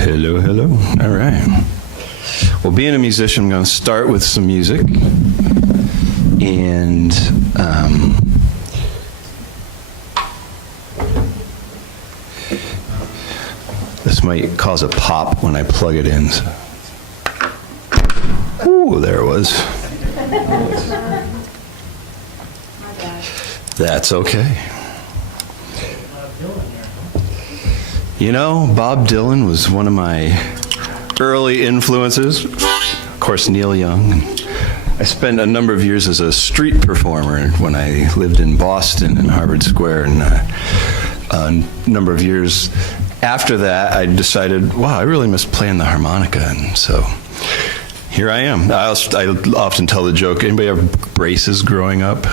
Hello, hello. All right. Well, being a musician, I'm going to start with some music. And this might cause a pop when I plug it in. So. Ooh, there it was. That's okay. You know, Bob Dylan was one of my early influences. Of course, Neil Young. I spent a number of years as a street performer when I lived in Boston in Harvard Square. And a number of years after that, I decided, wow, I really miss playing the harmonica. And so here I am. I often tell the joke, anybody have braces growing up?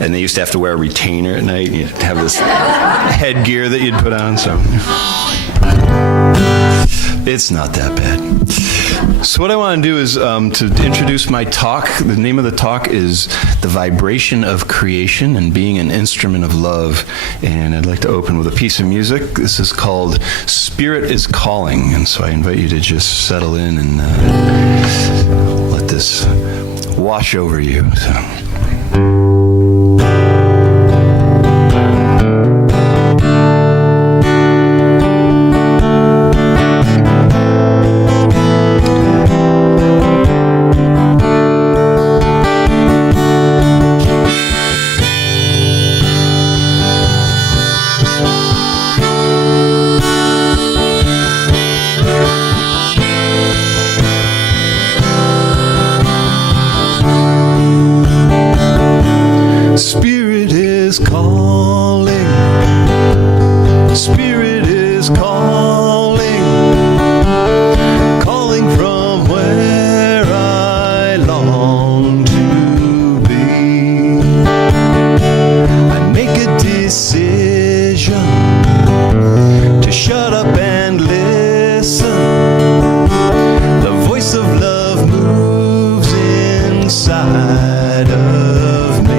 And they used to have to wear a retainer at night, and you'd have this headgear that you'd put on, so it's not that bad. So what I want to do is to introduce my talk. The name of the talk is The Vibration of Creation and Being an Instrument of Love. And I'd like to open with a piece of music. This is called Spirit is Calling. And so I invite you to just settle in and let this wash over you. So. Spirit is calling. Spirit is calling. Calling from where I long to be. I make a decision to shut up and listen. The voice of love moves inside of me.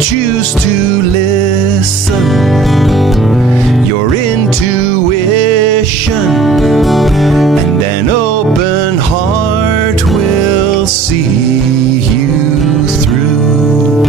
Choose to listen, your intuition, and an open heart will see you through.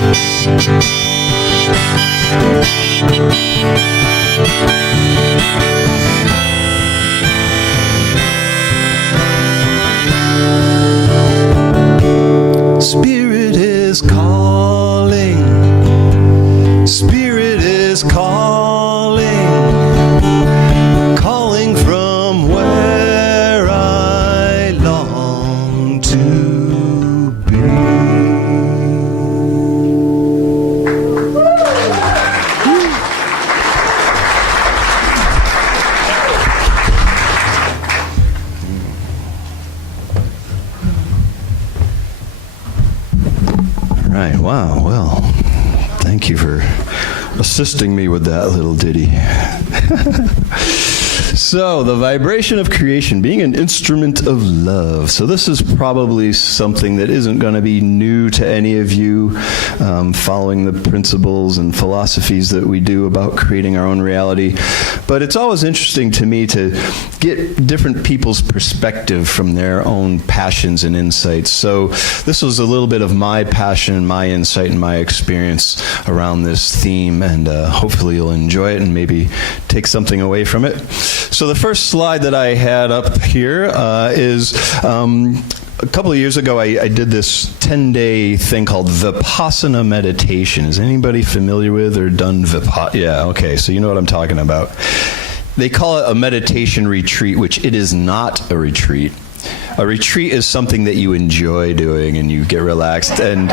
Spirit is calling. Spirit is calling. Calling from where I long to be. Right, wow, well, thank you for assisting me with that little ditty. So, the vibration of creation, being an instrument of love. So this is probably something that isn't going to be new to any of you, following the principles and philosophies that we do about creating our own reality. But it's always interesting to me to get different people's perspective from their own passions and insights. So this was a little bit of my passion, my insight, and my experience around this theme, and hopefully you'll enjoy it and maybe take something away from it. So the first slide that I had up here is a couple of years ago I did this 10-day thing called Vipassana meditation. Is anybody familiar with or done Vipassana? Yeah, okay, so you know what I'm talking about. They call it a meditation retreat, which it is not a retreat. A retreat is something that you enjoy doing and you get relaxed. And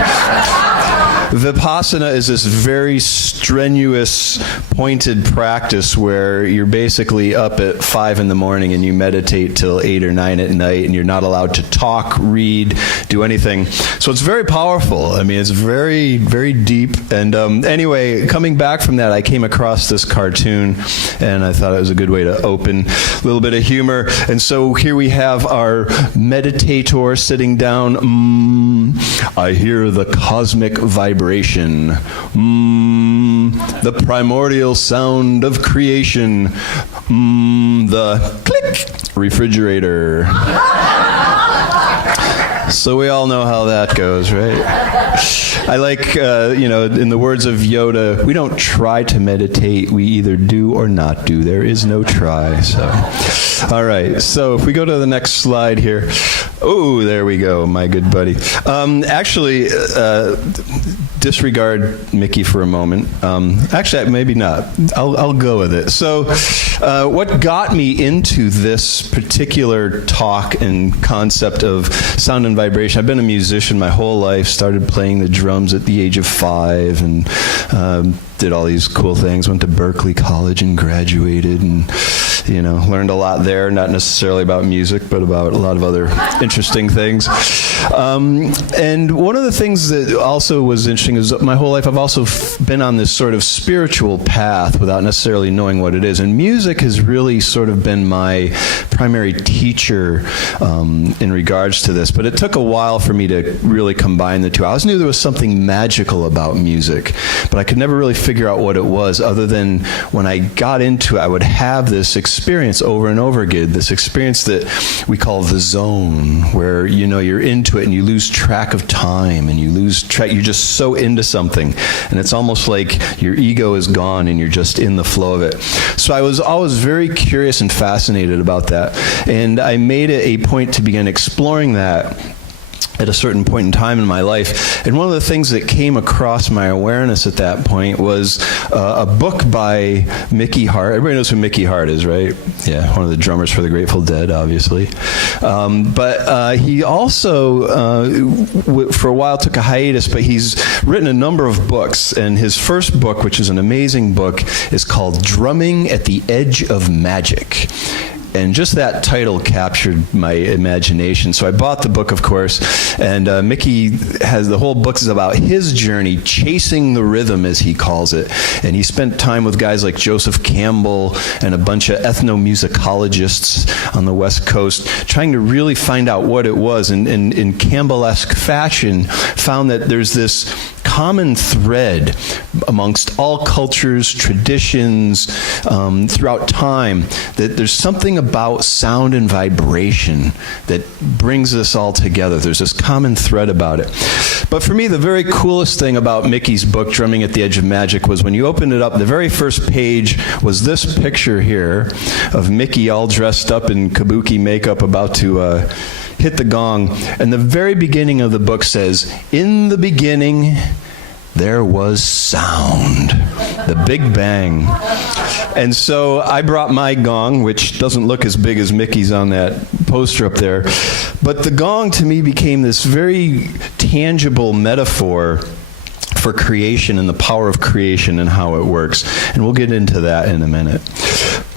Vipassana is this very strenuous, pointed practice where you're basically up at 5 in the morning and you meditate till 8 or 9 at night, and you're not allowed to talk, read, do anything. So it's very powerful. I mean, it's very, very deep. And anyway, coming back from that, I came across this cartoon, and I thought it was a good way to open. A little bit of humor. And so here we have our meditator sitting down. I hear the cosmic vibration. The primordial sound of creation. The click refrigerator. So we all know how that goes, right? I like, in the words of Yoda, we don't try to meditate. We either do or not do. There is no try. So, all right. So if we go to the next slide here. Oh, there we go, my good buddy. Actually, disregard Mickey for a moment. Actually, maybe not. I'll go with it. So what got me into this particular talk and concept of sound and vibration, I've been a musician my whole life, started playing the drums at the age of 5, and did all these cool things, went to Berklee College and graduated, and learned a lot there, not necessarily about music, but about a lot of other interesting things. And one of the things that also was interesting is that my whole life I've also been on this sort of spiritual path without necessarily knowing what it is. And music has really sort of been my primary teacher in regards to this. But it took a while for me to really combine the two. I always knew there was something magical about music, but I could never really figure out what it was, other than when I got into it, I would have this experience over and over again, this experience that we call the zone, where you're into it and you lose track of time, and you lose track, you're just so into something, and it's almost like your ego is gone and you're just in the flow of it. So I was always very curious and fascinated about that, and I made it a point to begin exploring that at a certain point in time in my life. And one of the things that came across my awareness at that point was a book by Mickey Hart. Everybody knows who Mickey Hart is, right? Yeah, one of the drummers for the Grateful Dead, obviously. But he also, for a while, took a hiatus, but he's written a number of books. And his first book, which is an amazing book, is called Drumming at the Edge of Magic. And just that title captured my imagination. So I bought the book, of course, and Mickey has, the whole book is about his journey, chasing the rhythm, as he calls it. And he spent time with guys like Joseph Campbell and a bunch of ethnomusicologists on the West Coast, trying to really find out what it was. And in Campbell-esque fashion, found that there's this common thread amongst all cultures, traditions, throughout time, that there's something about sound and vibration that brings us all together. There's this common thread about it. But for me, the very coolest thing about Mickey's book, Drumming at the Edge of Magic, was when you opened it up, the very first page was this picture here of Mickey all dressed up in kabuki makeup about to hit the gong. And the very beginning of the book says, "In the beginning, there was sound." The Big Bang. And so I brought my gong, which doesn't look as big as Mickey's on that poster up there. But the gong to me became this very tangible metaphor for creation and the power of creation and how it works. And we'll get into that in a minute.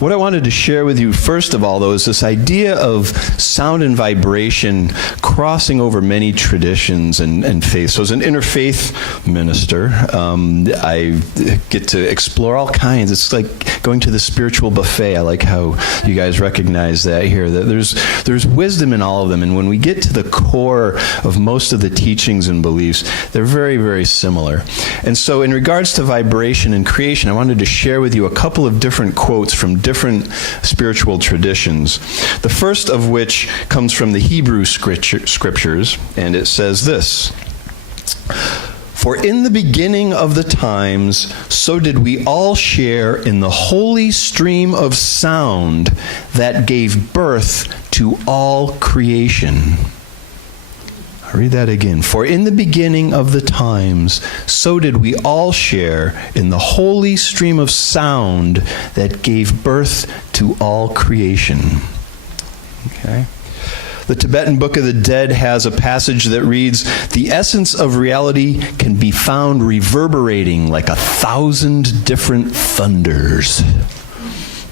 What I wanted to share with you, first of all, though, is this idea of sound and vibration crossing over many traditions and faiths. So as an interfaith minister, I get to explore all kinds. It's like going to the spiritual buffet. I like how you guys recognize that here, that there's wisdom in all of them. And when we get to the core of most of the teachings and beliefs, they're very, very similar. And so in regards to vibration and creation, I wanted to share with you a couple of different quotes from different spiritual traditions. The first of which comes from the Hebrew scriptures, and it says this: "For in the beginning of the times, so did we all share in the holy stream of sound that gave birth to all creation." I'll read that again. "For in the beginning of the times, so did we all share in the holy stream of sound that gave birth to all creation." Okay. The Tibetan Book of the Dead has a passage that reads, "The essence of reality can be found reverberating like 1,000 different thunders."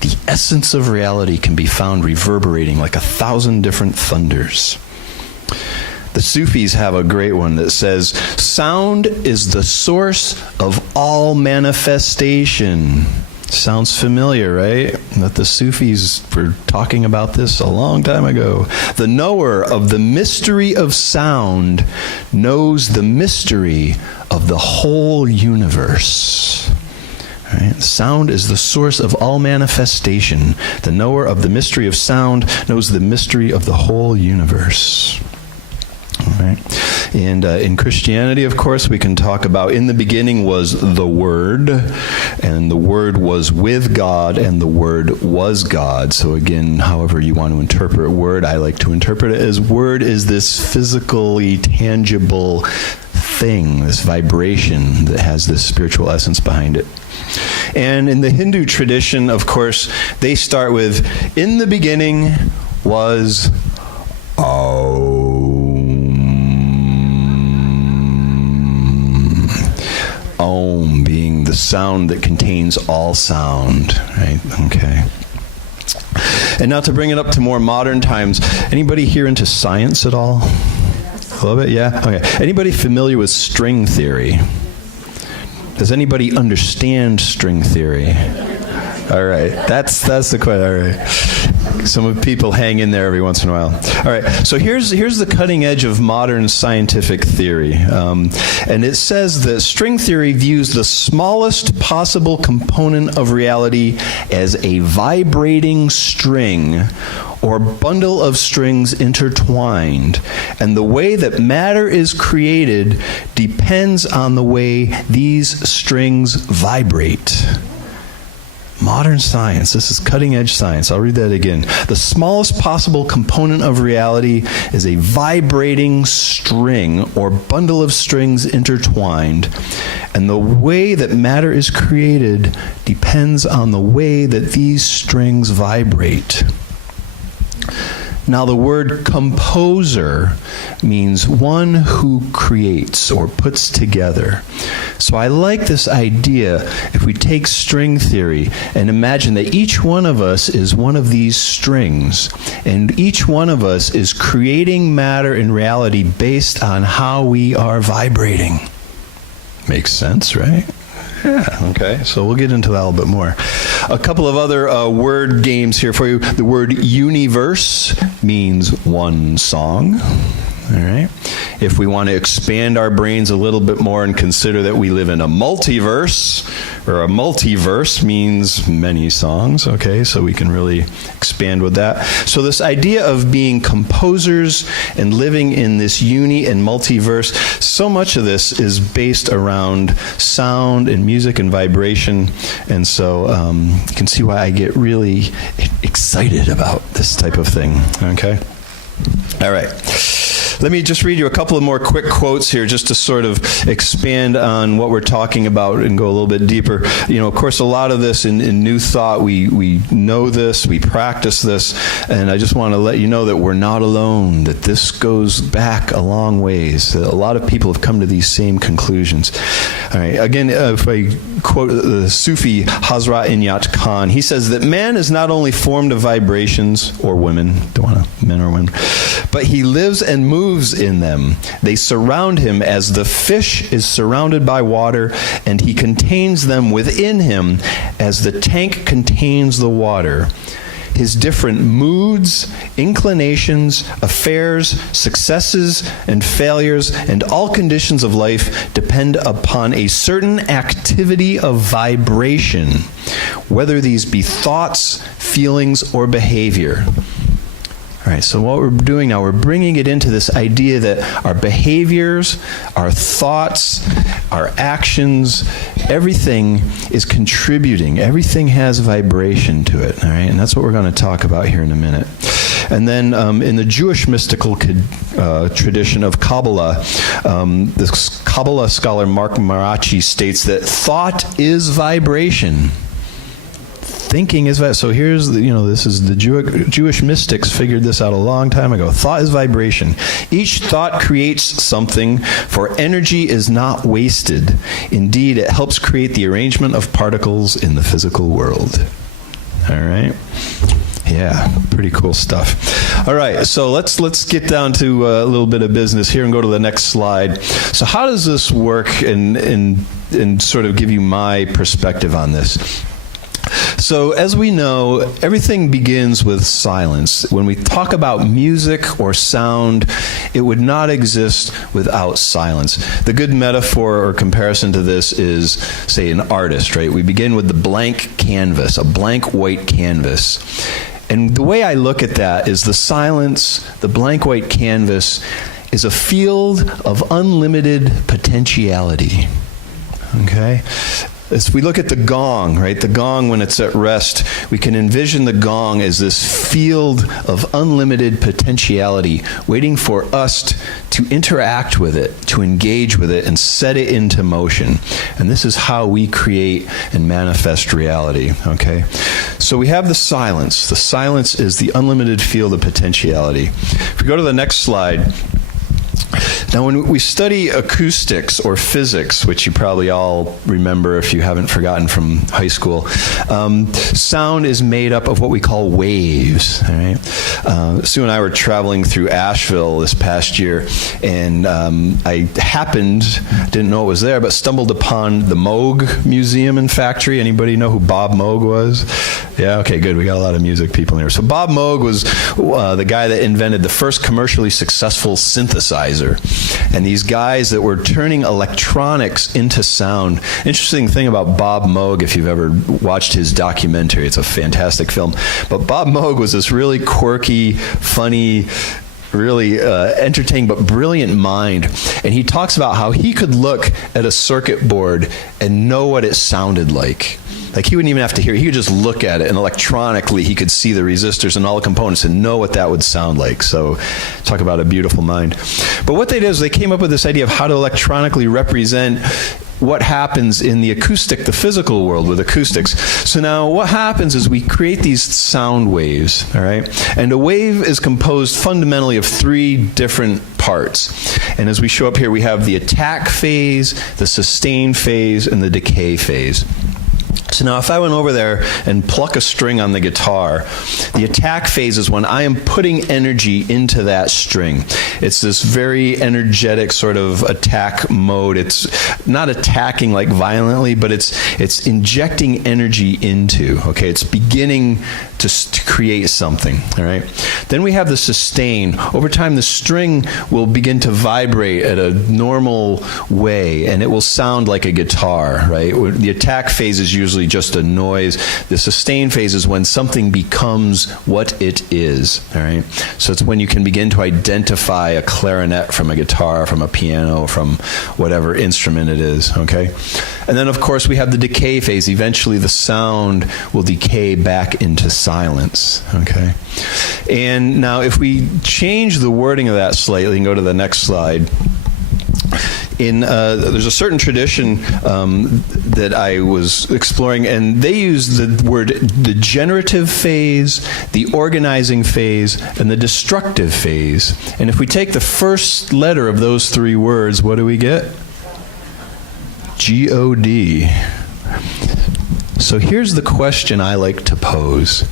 The essence of reality can be found reverberating like 1,000 different thunders. The Sufis have a great one that says, "Sound is the source of all manifestation." Sounds familiar, right? That the Sufis were talking about this a long time ago. "The knower of the mystery of sound knows the mystery of the whole universe." Right? Sound is the source of all manifestation. The knower of the mystery of sound knows the mystery of the whole universe. Right. And in Christianity, of course, we can talk about in the beginning was the Word, and the Word was with God, and the Word was God. So again, however you want to interpret Word, I like to interpret it as Word is this physically tangible thing, this vibration that has this spiritual essence behind it. And in the Hindu tradition, of course, they start with, in the beginning was Om being the sound that contains all sound, right? Okay. And now to bring it up to more modern times, anybody here into science at all? A little bit, yeah? Okay. Anybody familiar with string theory? Does anybody understand string theory? All right, that's the question. All right, some people hang in there every once in a while. All right, so here's the cutting edge of modern scientific theory, and it says that string theory views the smallest possible component of reality as a vibrating string or bundle of strings intertwined, and the way that matter is created depends on the way these strings vibrate. Modern science. This is cutting-edge science. I'll read that again. The smallest possible component of reality is a vibrating string or bundle of strings intertwined, and the way that matter is created depends on the way that these strings vibrate. Now, the word composer means one who creates or puts together. So I like this idea, if we take string theory and imagine that each one of us is one of these strings, and each one of us is creating matter in reality based on how we are vibrating. Makes sense, right? Yeah, okay. So we'll get into that a little bit more. A couple of other word games here for you. The word universe means one song. All right. If we want to expand our brains a little bit more and consider that we live in a multiverse, or a multiverse means many songs, okay, so we can really expand with that. So this idea of being composers and living in this uni and multiverse, so much of this is based around sound and music and vibration, and so you can see why I get really excited about this type of thing, okay? All right. Let me just read you a couple of more quick quotes here just to sort of expand on what we're talking about and go a little bit deeper. You know, of course, a lot of this in New Thought, we know this, we practice this, and I just want to let you know that we're not alone, that this goes back a long ways, that a lot of people have come to these same conclusions. All right, again, if I quote the Sufi Hazrat Inyat Khan, he says that man is not only formed of vibrations, or women, don't want to, men or women, but he lives and moves in them. They surround him as the fish is surrounded by water, and he contains them within him as the tank contains the water. His different moods, inclinations, affairs, successes, and failures, and all conditions of life depend upon a certain activity of vibration, whether these be thoughts, feelings, or behavior. All right, so what we're doing now, we're bringing it into this idea that our behaviors, our thoughts, our actions, everything is contributing. Everything has vibration to it, all right? And that's what we're going to talk about here in a minute. And then in the Jewish mystical tradition of Kabbalah, this Kabbalah scholar Mark Marachi states that thought is vibration. Thinking is vibration. So here's the, this is the Jewish mystics figured this out a long time ago. Thought is vibration. Each thought creates something, for energy is not wasted. Indeed, it helps create the arrangement of particles in the physical world. All right. Yeah, pretty cool stuff. All right, so let's get down to a little bit of business here and go to the next slide. So how does this work, and sort of give you my perspective on this? So as we know, everything begins with silence. When we talk about music or sound, it would not exist without silence. The good metaphor or comparison to this is, say, an artist, right? We begin with the blank canvas, a blank white canvas. And the way I look at that is the silence, the blank white canvas, is a field of unlimited potentiality. Okay? As we look at the gong, right? The gong, when it's at rest, we can envision the gong as this field of unlimited potentiality waiting for us to interact with it, to engage with it, and set it into motion. And this is how we create and manifest reality, okay? So we have the silence. The silence is the unlimited field of potentiality. If we go to the next slide. Now, when we study acoustics or physics, which you probably all remember if you haven't forgotten from high school, sound is made up of what we call waves. All right? Sue and I were traveling through Asheville this past year, and I didn't know it was there, but stumbled upon the Moog Museum and Factory. Anybody know who Bob Moog was? Yeah, okay, good. We got a lot of music people in here. So Bob Moog was the guy that invented the first commercially successful synthesizer. And these guys that were turning electronics into sound. Interesting thing about Bob Moog, if you've ever watched his documentary, it's a fantastic film. But Bob Moog was this really quirky, funny, really entertaining but brilliant mind. And he talks about how he could look at a circuit board and know what it sounded like. Like, he wouldn't even have to hear it. He could just look at it, and electronically he could see the resistors and all the components and know what that would sound like. So talk about a beautiful mind. But what they did is they came up with this idea of how to electronically represent what happens in the acoustic, the physical world with acoustics. So now what happens is we create these sound waves, all right? And a wave is composed fundamentally of three different parts. And as we show up here, we have the attack phase, the sustain phase, and the decay phase. So now if I went over there and pluck a string on the guitar, the attack phase is when I am putting energy into that string. It's this very energetic sort of attack mode. It's not attacking like violently, but it's injecting energy into, okay? It's beginning to create something, all right? Then we have the sustain. Over time, the string will begin to vibrate at a normal way, and it will sound like a guitar, right? The attack phase is usually just a noise. The sustain phase is when something becomes what it is, all right? So it's when you can begin to identify a clarinet from a guitar, from a piano, from whatever instrument it is, okay? And then, of course, we have the decay phase. Eventually, the sound will decay back into silence, okay? And now, if we change the wording of that slightly and go to the next slide, there's a certain tradition that I was exploring, and they use the generative phase, the organizing phase, and the destructive phase. And if we take the first letter of those three words, what do we get? G-O-D. So here's the question I like to pose.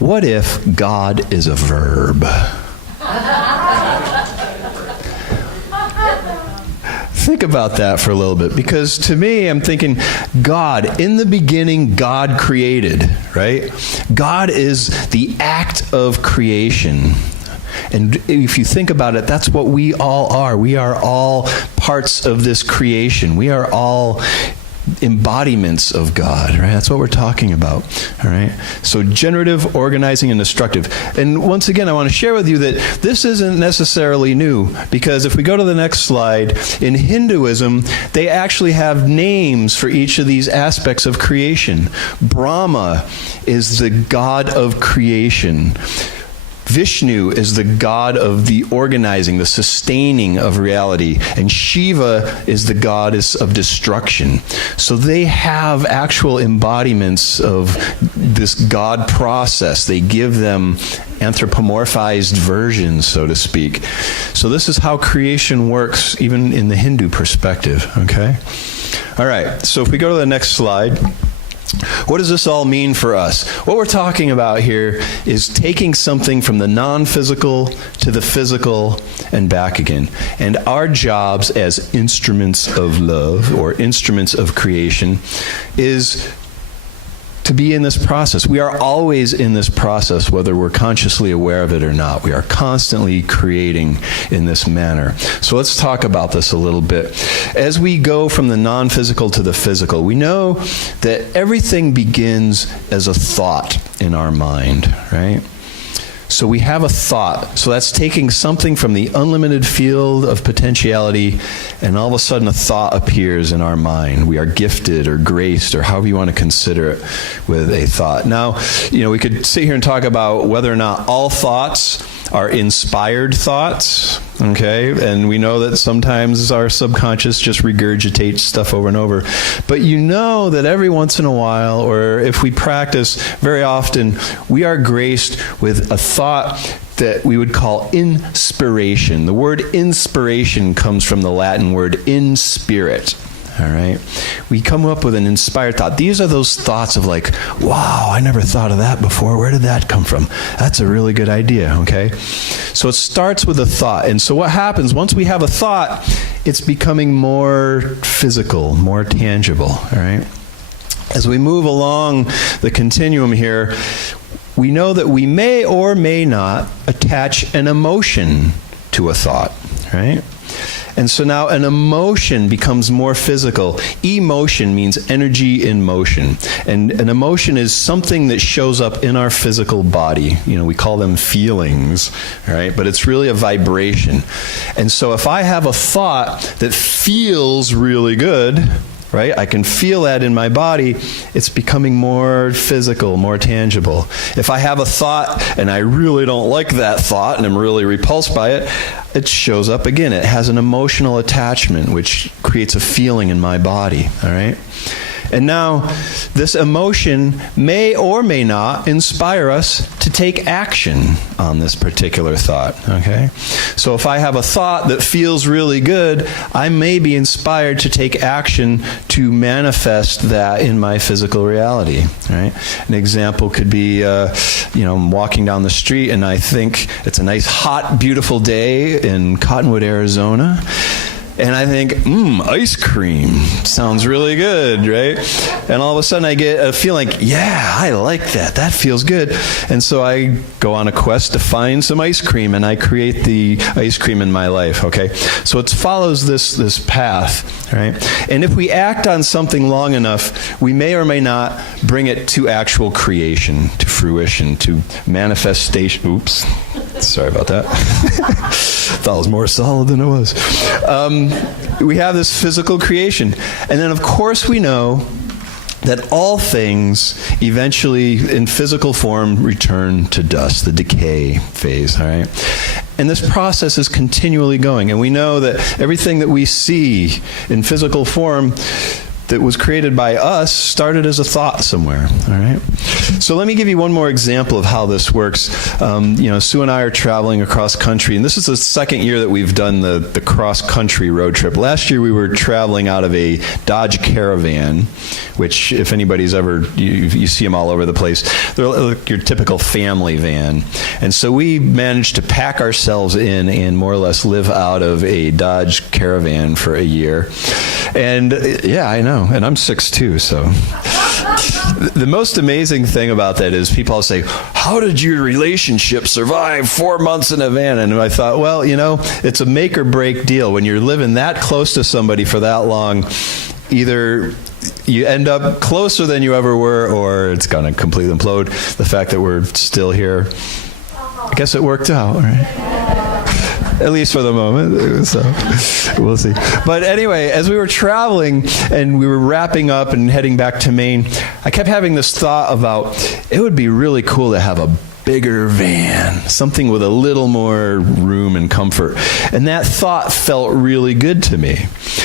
What if God is a verb? Think about that for a little bit, because to me, I'm thinking, God, in the beginning, God created, right? God is the act of creation. And if you think about it, that's what we all are. We are all parts of this creation. We are all embodiments of God, right? That's what we're talking about, all right? So generative, organizing, and destructive. And once again, I want to share with you that this isn't necessarily new, because if we go to the next slide, in Hinduism, they actually have names for each of these aspects of creation. Brahma is the god of creation. Vishnu is the god of the organizing, the sustaining of reality, and Shiva is the goddess of destruction. So they have actual embodiments of this God process. They give them anthropomorphized versions, so to speak. So this is how creation works, even in the Hindu perspective, okay? All right, so if we go to the next slide. What does this all mean for us? What we're talking about here is taking something from the non-physical to the physical and back again. And our jobs as instruments of love or instruments of creation is to be in this process. We are always in this process, whether we're consciously aware of it or not. We are constantly creating in this manner. So let's talk about this a little bit. As we go from the non-physical to the physical, we know that everything begins as a thought in our mind, right? So we have a thought. So that's taking something from the unlimited field of potentiality, and all of a sudden a thought appears in our mind. We are gifted or graced, or however you want to consider it, with a thought. Now, we could sit here and talk about whether or not all thoughts are inspired thoughts, okay? And we know that sometimes our subconscious just regurgitates stuff over and over. But you know that every once in a while, or if we practice very often, we are graced with a thought that we would call inspiration. The word inspiration comes from the Latin word in spirit. All right? We come up with an inspired thought. These are those thoughts of like, wow, I never thought of that before. Where did that come from? That's a really good idea, okay? So it starts with a thought. And so what happens, once we have a thought, it's becoming more physical, more tangible, all right? As we move along the continuum here, we know that we may or may not attach an emotion to a thought, right? And so now an emotion becomes more physical. Emotion means energy in motion. And an emotion is something that shows up in our physical body. We call them feelings, right? But it's really a vibration. And so if I have a thought that feels really good, right? I can feel that in my body. It's becoming more physical, more tangible. If I have a thought and I really don't like that thought and I'm really repulsed by it, it shows up again. It has an emotional attachment, which creates a feeling in my body, all right? And now, this emotion may or may not inspire us to take action on this particular thought, okay? So if I have a thought that feels really good, I may be inspired to take action to manifest that in my physical reality, right? An example could be, I'm walking down the street and I think it's a nice, hot, beautiful day in Cottonwood, Arizona. And I think, ice cream sounds really good, right? And all of a sudden I get a feeling like, yeah, I like that. That feels good. And so I go on a quest to find some ice cream, and I create the ice cream in my life, okay? So it follows this path, right? And if we act on something long enough, we may or may not bring it to actual creation, to fruition, to manifestation. Oops. Sorry about that. Thought it was more solid than it was. We have this physical creation. And then, of course, we know that all things eventually, in physical form, return to dust, the decay phase, all right? And this process is continually going. And we know that everything that we see in physical form that was created by us started as a thought somewhere, all right? So let me give you one more example of how this works. Sue and I are traveling across country, and this is the second year that we've done the cross-country road trip. Last year we were traveling out of a Dodge Caravan, which, if anybody's ever, you see them all over the place. They're like your typical family van. And so we managed to pack ourselves in and more or less live out of a Dodge Caravan for a year. And yeah, I know. And I'm 6'2", so. The most amazing thing about that is people all say, how did your relationship survive 4 months in a van? And I thought, well, it's a make or break deal. When you're living that close to somebody for that long, either you end up closer than you ever were, or it's going to completely implode. The fact that we're still here, I guess it worked out, right? At least for the moment, so we'll see. But anyway, as we were traveling and we were wrapping up and heading back to Maine, I kept having this thought about it would be really cool to have a bigger van, something with a little more room and comfort. And that thought felt really good to me.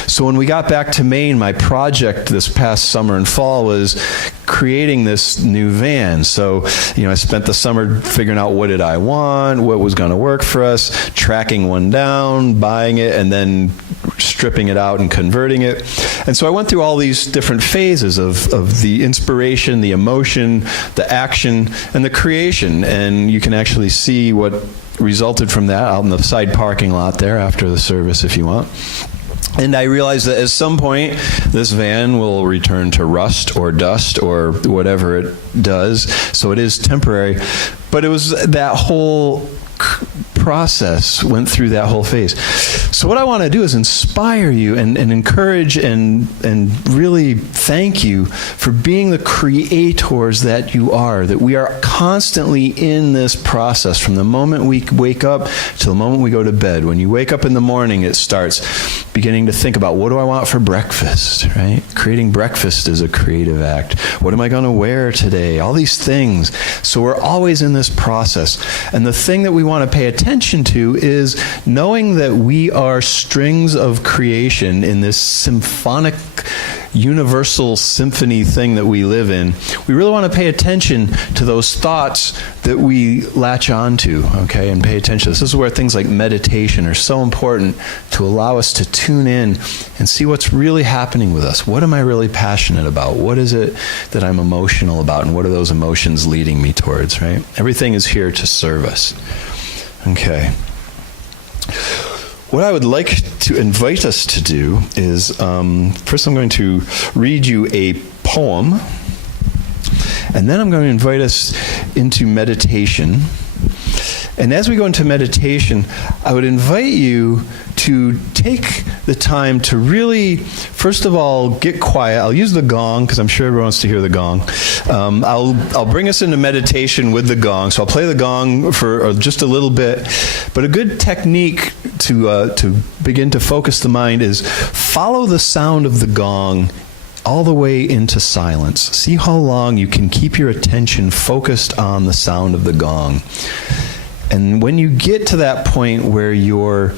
So when we got back to Maine, my project this past summer and fall was creating this new van. So, I spent the summer figuring out what did I want, what was going to work for us, tracking one down, buying it, and then stripping it out and converting it. And so I went through all these different phases of the inspiration, the emotion, the action, and the creation. And you can actually see what resulted from that out in the side parking lot there after the service if you want. And I realized that at some point, this van will return to rust or dust or whatever it does. So it is temporary. But it was that whole process, went through that whole phase. So what I want to do is inspire you and encourage and really thank you for being the creators that you are, that we are constantly in this process from the moment we wake up till the moment we go to bed. When you wake up in the morning, it starts beginning to think about, what do I want for breakfast, right? Creating breakfast is a creative act. What am I going to wear today? All these things. So we're always in this process. And the thing that we want to pay attention to is knowing that we are strings of creation in this symphonic, universal symphony thing that we live in. We really want to pay attention to those thoughts that we latch onto, okay, and pay attention. This is where things like meditation are so important, to allow us to tune in and see what's really happening with us. What am I really passionate about? What is it that I'm emotional about? And what are those emotions leading me towards, right? Everything is here to serve us. Okay. What I would like to invite us to do is, first I'm going to read you a poem, and then I'm going to invite us into meditation. And as we go into meditation, I would invite you to take the time to really, first of all, get quiet. I'll use the gong because I'm sure everyone wants to hear the gong. I'll bring us into meditation with the gong. So I'll play the gong for just a little bit. But a good technique to begin to focus the mind is follow the sound of the gong all the way into silence. See how long you can keep your attention focused on the sound of the gong. And when you get to that point where you're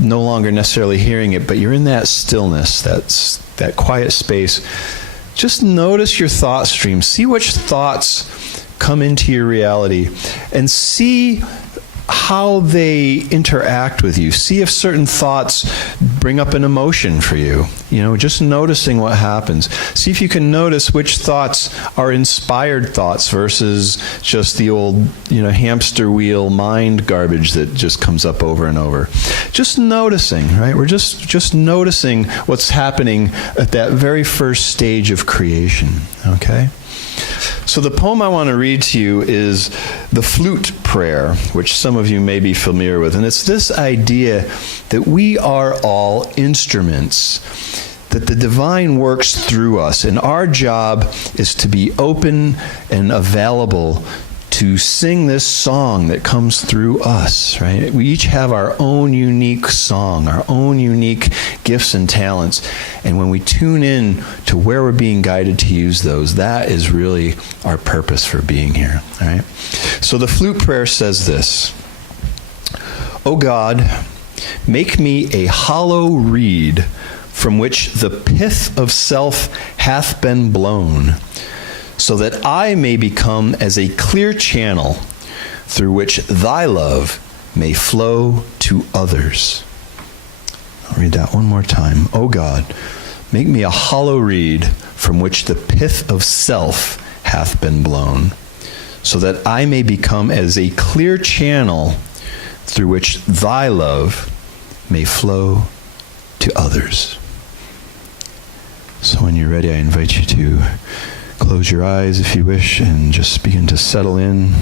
no longer necessarily hearing it, but you're in that stillness, that quiet space, Just notice your thought stream. See which thoughts come into your reality and see how they interact with you. See if certain thoughts bring up an emotion for you. Just noticing what happens. See if you can notice which thoughts are inspired thoughts versus just the old, hamster wheel mind garbage that just comes up over and over. Just noticing, right? We're just noticing what's happening at that very first stage of creation, okay? So the poem I want to read to you is the Flute Prayer, which some of you may be familiar with. And it's this idea that we are all instruments, that the divine works through us, and our job is to be open and available to sing this song that comes through us, right? We each have our own unique song, our own unique gifts and talents. And when we tune in to where we're being guided to use those, that is really our purpose for being here, all right? So the flute prayer says this: O God, make me a hollow reed from which the pith of self hath been blown, so that I may become as a clear channel through which thy love may flow to others. I'll read that one more time. O God, make me a hollow reed from which the pith of self hath been blown, so that I may become as a clear channel through which thy love may flow to others. So when you're ready, I invite you to close your eyes if you wish and just begin to settle in.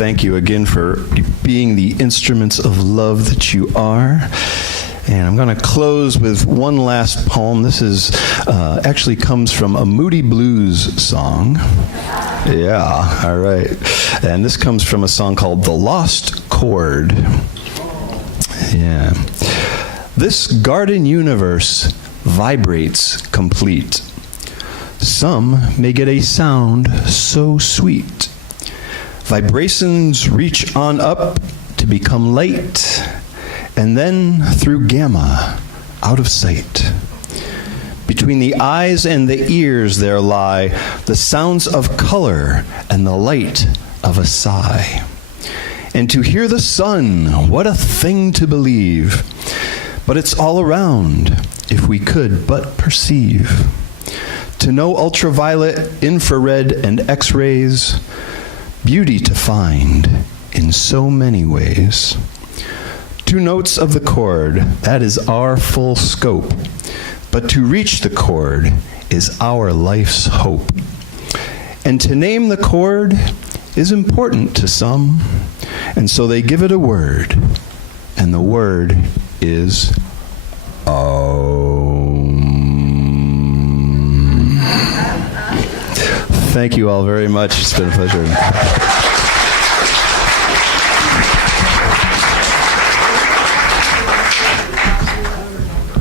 thank you again for being the instruments of love that you are. And I'm going to close with one last poem. This is actually comes from a Moody Blues song. Yeah, all right. And this comes from a song called The Lost Chord. Yeah. This garden universe vibrates complete. Some may get a sound so sweet. Vibrations reach on up to become light, and then through gamma, out of sight. Between the eyes and the ears there lie the sounds of color and the light of a sigh. And to hear the sun, what a thing to believe. But it's all around, if we could but perceive. To know ultraviolet, infrared, and X-rays, beauty to find in so many ways. 2 notes of the chord, that is our full scope. But to reach the chord is our life's hope. And to name the chord is important to some, and so they give it a word, and the word is Om. Thank you all very much. It's been a pleasure.